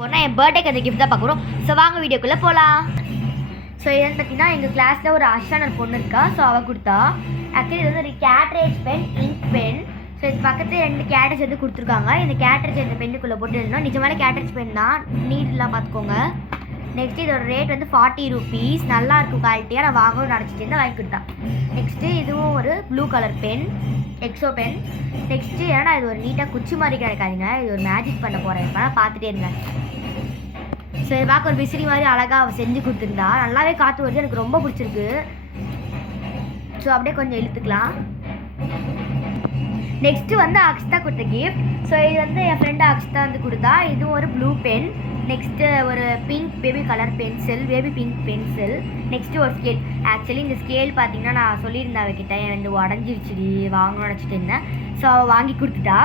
போனால் என் பர்த்டேக்கு அந்த கிஃப்ட் தான் பார்க்குறோம். ஸோ வாங்க வீடியோக்குள்ளே போகலாம். ஸோ இதுன்னு பார்த்தீங்கன்னா எங்கள் கிளாஸில் ஒரு அஷான ஒரு பொண்ணு இருக்கா. ஸோ அவள் கொடுத்தா. ஆக்சுவலி இது வந்து ஒரு cartridge pen, ink pen. So இது பக்கத்தில் 2 கேட்ரேஜ் வந்து கொடுத்துருக்காங்க. இந்த கேட்ரேஜ் இந்த பென்னுக்குள்ளே போட்டு எழுதணும். நிஜமான கேட்ரேஜ் பென் தான், நீட்லாம் பார்த்துக்கோங்க. நெக்ஸ்ட்டு இதோட ரேட் வந்து 40 rupees. நல்லா இருக்கும் குவாலிட்டியாக. நான் வாங்கணும்னு நினச்சிட்டு இருந்தால் வாங்கி கொடுத்தா. நெக்ஸ்ட்டு இதுவும் ஒரு blue colour pen, Exo pen. Next ஏன்னா இது ஒரு நீட்டாக குச்சி மாதிரி கிடைக்காதுங்க. இது ஒரு மேஜிக் பண்ண போகிறேன். இப்போ பார்த்துட்டே இருங்க. ஸோ இது பார்க்க ஒரு விசிறி மாதிரி அழகாக அவள் செஞ்சு கொடுத்துருந்தா. நல்லாவே காற்று வருது, எனக்கு ரொம்ப பிடிச்சிருக்கு. ஸோ அப்படியே கொஞ்சம் இழுத்துக்கலாம். நெக்ஸ்ட்டு வந்து அக்ஷிதா கொடுத்த கிஃப்ட். ஸோ இது வந்து என் ஃப்ரெண்டு அக்ஷிதா வந்து கொடுத்தா. இதுவும் ஒரு ப்ளூ பென். நெக்ஸ்ட்டு ஒரு pink baby colour pencil, baby pink pencil. Next ஒரு ஸ்கேல். ஆக்சுவலி இந்த ஸ்கேல் பார்த்தீங்கன்னா நான் சொல்லியிருந்தேன் அவகிட்ட, என் வந்து உடஞ்சிருச்சுடி வாங்கணும்னு நினச்சிட்டு இருந்தேன். ஸோ அவள் வாங்கி கொடுத்துட்டா.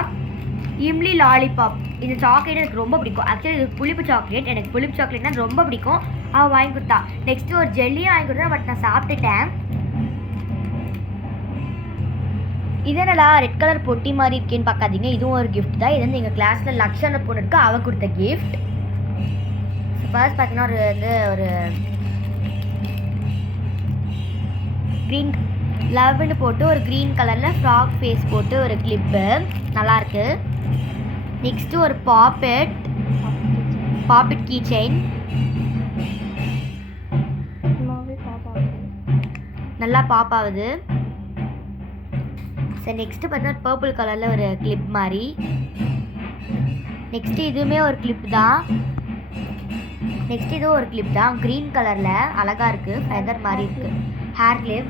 இம்லி லாலிபாப். இந்த சாக்லேட் எனக்கு ரொம்ப பிடிக்கும். ஆக்சுவலி இது புளிப்பு சாக்லேட். எனக்கு புளிப்பு சாக்லேட்னா ரொம்ப பிடிக்கும். அவள் வாங்கி கொடுத்தா. நெக்ஸ்ட்டு ஒரு ஜெல்லியும் வாங்கி கொடுத்தா. பட் நான் சாப்பிட்டுட்டேன். இதனடா ரெட் கலர் பொட்டி மாதிரி இருக்கேன்னு பார்க்காதீங்க, இதுவும் ஒரு கிஃப்ட் தான். இது வந்து எங்கள் கிளாஸில் லக்ஷான பொண்ணு இருக்கு, அவள் கொடுத்த கிஃப்ட். ஃபர்ஸ்ட் பார்த்தீங்கன்னா ஒரு க்ரீன் லவ்னு போட்டு ஒரு க்ரீன் கலரில் ஃப்ராக் ஃபேஸ் போட்டு ஒரு கிளிப்பு நல்லாயிருக்கு. நெக்ஸ்ட்டு ஒரு பாப்பெட் கீ செயின். நல்லா பாப் ஆகுது. சரி நெக்ஸ்ட்டு பார்த்தீங்கன்னா பர்பிள் கலரில் ஒரு கிளிப் மாதிரி. நெக்ஸ்ட்டு இதுவுமே ஒரு கிளிப் தான். நெக்ஸ்ட் இதுவும் ஒரு கிளிப் தான், க்ரீன் கலரில் அழகாக இருக்குது, ஃபெதர் மாதிரி இருக்குது, ஹேர் கிளிப்.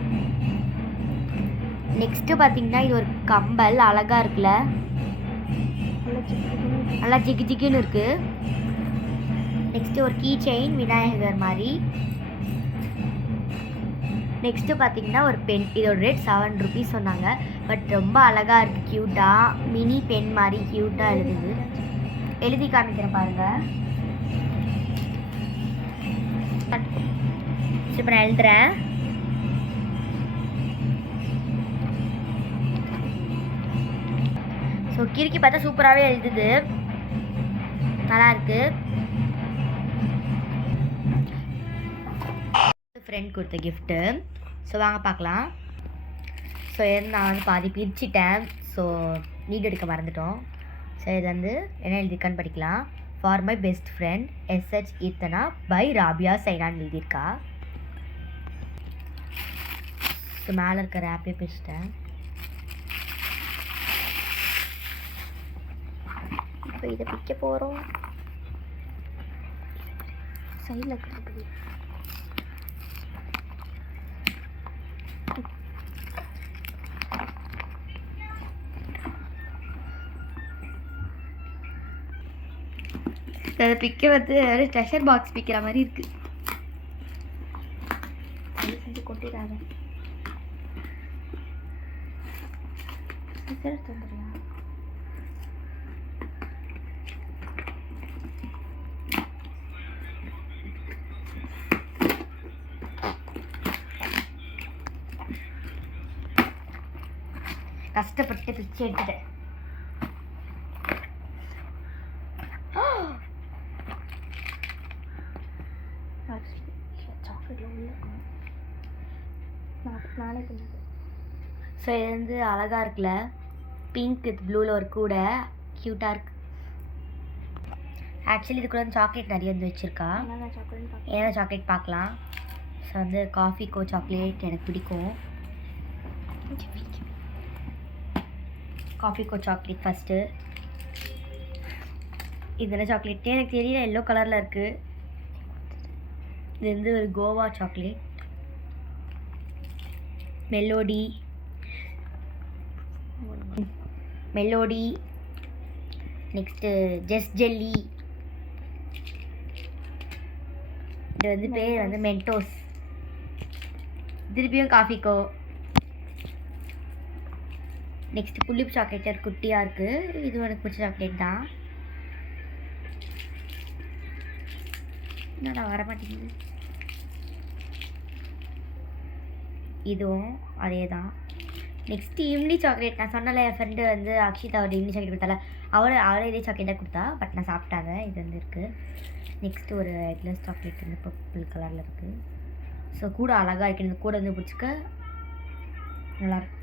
நெக்ஸ்ட்டு பார்த்தீங்கன்னா இது ஒரு கம்பல் அழகாக இருக்குல்ல, நல்லா ஜிகு ஜிகுன்னு இருக்குது. நெக்ஸ்ட்டு ஒரு கீ செயின் விநாயகர் மாதிரி. நெக்ஸ்ட்டு பார்த்தீங்கன்னா ஒரு பென். இதோட ரேட் 7 rupees சொன்னாங்க. பட் ரொம்ப அழகாக இருக்குது, க்யூட்டாக மினி பென் மாதிரி க்யூட்டாக எழுதுது. எழுதி காமிக்கிறேன் பாருங்கள். இப்போ நான் எழுதுறேன். ஸோ கிறுக்கி பார்த்தா சூப்பராகவே எழுதுது, நல்லா இருக்கு. ஃப்ரெண்ட் கொடுத்த கிஃப்ட்டு. ஸோ வாங்க பார்க்கலாம். ஸோ நான் வந்து பாதி பிரிச்சுட்டேன். ஸோ நீட் எடுக்க மறந்துட்டோம். ஸோ இது வந்து என்ன எழுதியிருக்கான்னு படிக்கலாம். For my best friend SH ஈத்தனா பை ராபியா சைனான்னு எழுதியிருக்கா. ஸோ மேலே இருக்க ரேப்பே பிரிச்சிட்டேன். இப்போ இதை பிக்க போகிறோம். சைடில் இருக்குது. அதை பிக்க வந்து ட்ரெஷர் பாக்ஸ் பிக்கிற மாதிரி இருக்குது. செஞ்சு கொட்டிடாத. கஷ்டப்பட்டு பிச்சு எடுத்துட்டேன். ஸோ இது வந்து அழகாக இருக்குல்ல, பிங்க் வித் ப்ளூவில் ஒரு கூட க்யூட்டாக இருக்குது. ஆக்சுவலி இது கூட வந்து சாக்லேட் நிறைய வந்து வச்சுருக்கா. ஏன்னா சாக்லேட் பார்க்கலாம். ஸோ வந்து காஃபிக்கோ சாக்லேட் எனக்கு பிடிக்கும். காஃபிக்கோ சாக்லேட் ஃபஸ்ட்டு. இதெல்லாம் சாக்லேட்டே எனக்கு தெரியல, எல்லோ கலரில் இருக்குது. இது வந்து ஒரு Goa chocolate. Melody. Next just jelly. இது வந்து பேர் வந்து மென்டோஸ். திருப்பியும் காஃபிக்கோ. நெக்ஸ்ட் புளிப்பு சாக்லேட் குட்டியாக இருக்குது. இது எனக்கு பிடிச்ச சாக்லேட் தான். என்னடா வர மாட்டேங்குது. இதுவும் அதே தான். Next imli chocolate. நான் சொன்னல என் ஃப்ரெண்டு வந்து அக்ஷிதாவோட இம்லி சாக்லேட் கொடுத்தால, அவளே இதே சாக்லேட்டாக கொடுத்தா, பட் நான் சாப்பிட்டாங்க. இது வந்து இருக்குது. நெக்ஸ்ட்டு ஒரு எக்லெஸ் சாக்லேட் வந்து பர்பிள் கலரில் இருக்குது. ஸோ கூட அழகாக இருக்குது. இந்த கூட வந்து பிடிச்சிக்க நல்லாயிருக்கு.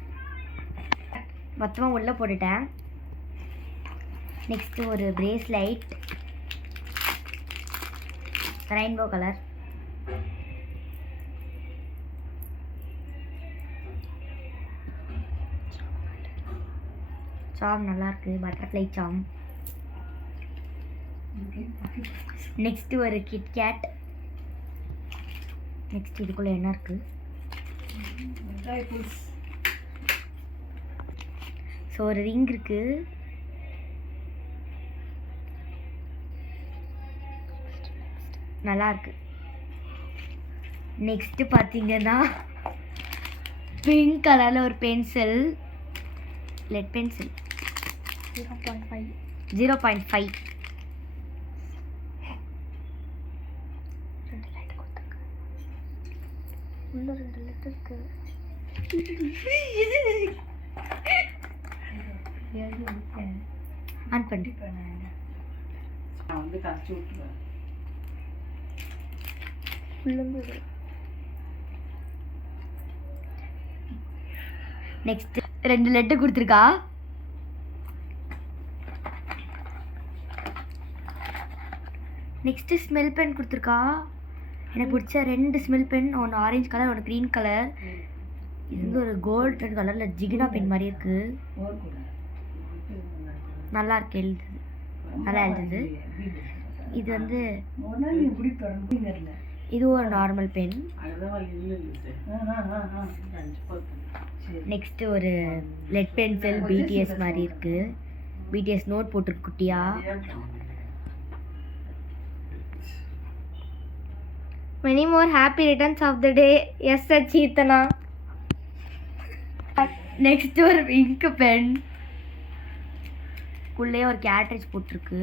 மொத்தமாக உள்ளே போட்டுட்டேன். நெக்ஸ்ட்டு ஒரு பிரேஸ்லைட் ரெயின்போ கலர். சாம் நல்லாயிருக்கு, பட்டர்ஃப்ளை சாம். நெக்ஸ்ட்டு ஒரு கிட்கேட். நெக்ஸ்ட் இதுக்குள்ளே என்ன இருக்குது? ஸோ ஒரு ரிங் இருக்குது. நல்லாயிருக்கு. நெக்ஸ்ட்டு பார்த்தீங்கன்னா பிங்க் கலரில் ஒரு பென்சில், லெட் பென்சில் 0.5. உள்ள 2 லெட்டர் இருக்கு. ஆன் பண்ணி நான் வந்து கழிச்சு விட்டுருவேன். நெக்ஸ்ட் 2 லெட்டர் கொடுத்துருக்கா. நெக்ஸ்ட்டு ஸ்மெல் பென் கொடுத்துருக்கா. எனக்கு பிடிச்ச 2 ஸ்மெல் பென், ஒன்று ஆரஞ்சு கலர், ஒன்று க்ரீன் கலர். இது வந்து ஒரு கோல்டன் கலரில் ஜிகினா பென் மாதிரி இருக்குது. நல்லா இருக்கு, எழுதுது, நல்லா எழுதுது. இது வந்து இது ஒரு நார்மல் பென். நெக்ஸ்ட்டு ஒரு லெட் பென்சில் பிடிஎஸ் மாதிரி இருக்குது. பிடிஎஸ் நோட் போட்டிருக்கு குட்டியா. Many more happy returns of the day. Yes, Achitana. Next ஒரு இங்க் பென். உள்ளே ஒரு கேட்ரேஜ் போட்டிருக்கு,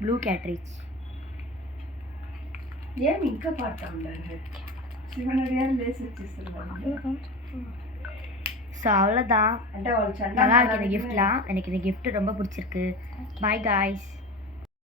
ப்ளூ கேட்ரேஜ். ஏன் இங்க பாட்டாங்க சிவனடியார் லேஸ் வச்சிருக்காங்க. ஸோ அவ்வளோதான். நல்லா இருக்கு இந்த கிஃப்ட்லாம். எனக்கு இந்த கிஃப்ட் ரொம்ப பிடிச்சிருக்கு. Bye guys.